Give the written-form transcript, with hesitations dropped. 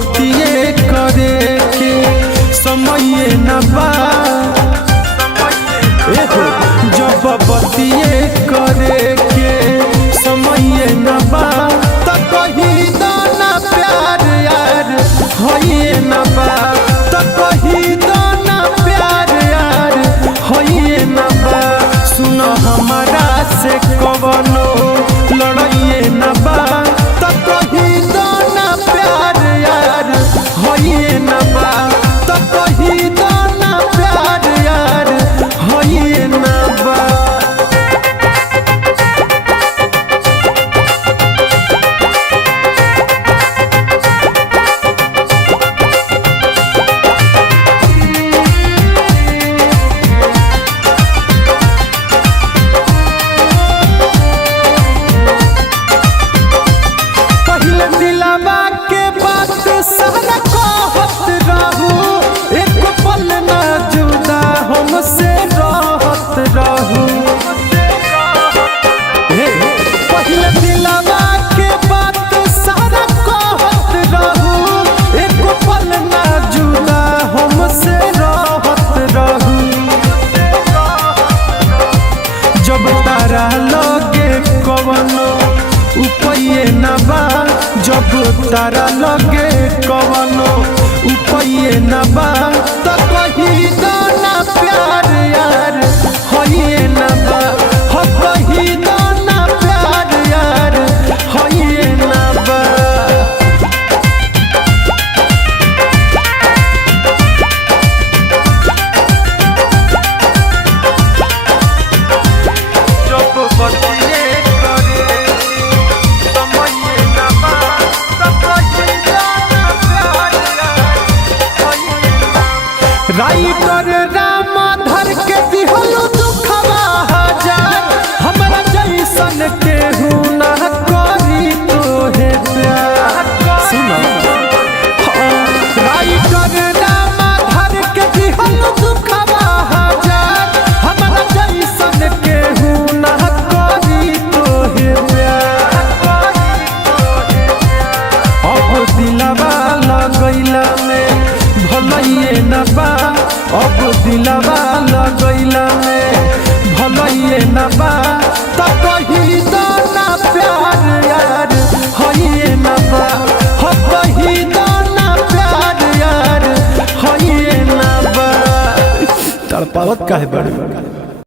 बतिए करे के समय न बा। जब बतिए करे के समय न बा त कही दाना प्यार यार होइए न बा। त कही दाना प्यार यार होइए न बा। सुन हमारा से कवनो लड़ाइए न बा। त कही दाना प्यार यार होइए न बा। त कही दाना प्यार यार होइए न बा। दिलवा के बात सारा कहत रहू, एक पल ना जुदा हमसे रहत रहू। पहले दिलवा के बात सारा कहत रहू, एक पल ना जुदा हमसे रहत रहू। जब तारा लगे कवनो उपाय न बा। जब तारा लगे कवनो उपाय न बा त कही दाना प्यार यार होइए न बा। हो कही दाना प्यार यार होइए न बा। जब बतिए राइटर रामाधर के दिहलो दुखवा हजार, हमरा जैसन केहू ना करी तोहे प्यार। सुनो राइटर रामाधर के दिहलो दुखवा हजार, हमरा जैसन केहू ना करी तोहे प्यार। अब दिलवा लगैला में भलइए न बा। अब दिलवा लगैला में भलइए न बा त कही दाना प्यार यार होइए न बा। हो कही दाना प्यार यार होइए न बा। तड़पावत काहे बड़े